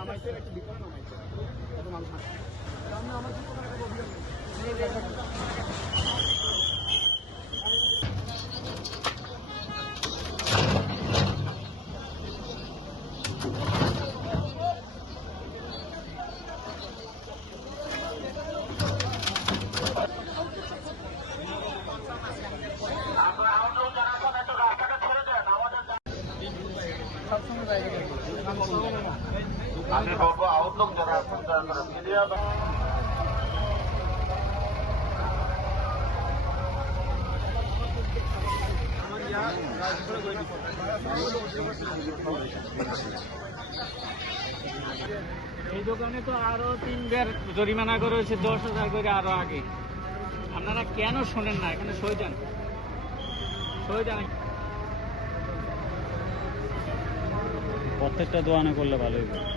নামাইছে একটু ভিতরে নামাইছে এত মানুষ আমি আমার কি কোনো একটা অভিযোগ আমি বলবো আহত যারা আছেন তারা করে মিডিয়া এই দোকানে তো আরো 3বার জরিমানা করেছে 10,000 করে আরো আগে। আপনারা কেন শোনেন না? এখানে সই যান প্রত্যেকটা দোকানে করলে ভালোই হবে।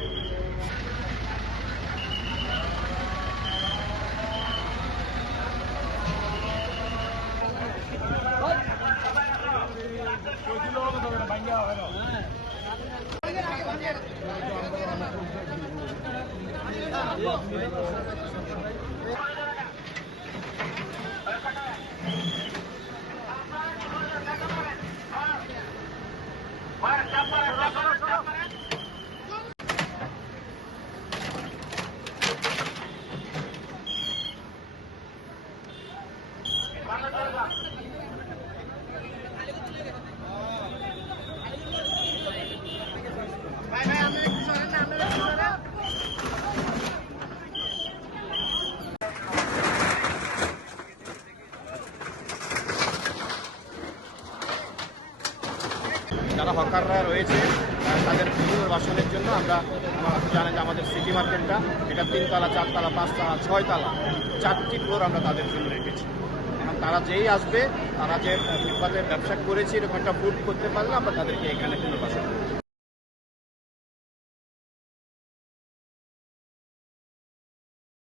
যারা হকাররা রয়েছে তাদের পুনর্বাসনের জন্য আমরা জানি যে আমাদের সিটি মার্কেটটা এটা 3 তলা 4 তলা 5 তলা 6 তলা 4টি ফ্লোর আমরা তাদের জন্য রেখেছি। এখন তারা যেই আসবে, তারা যে ফুটপাতে ব্যবসা করেছে এরকম একটা ফুড করতে পারলে আমরা তাদেরকে এখানে পুনর্বাসন করব।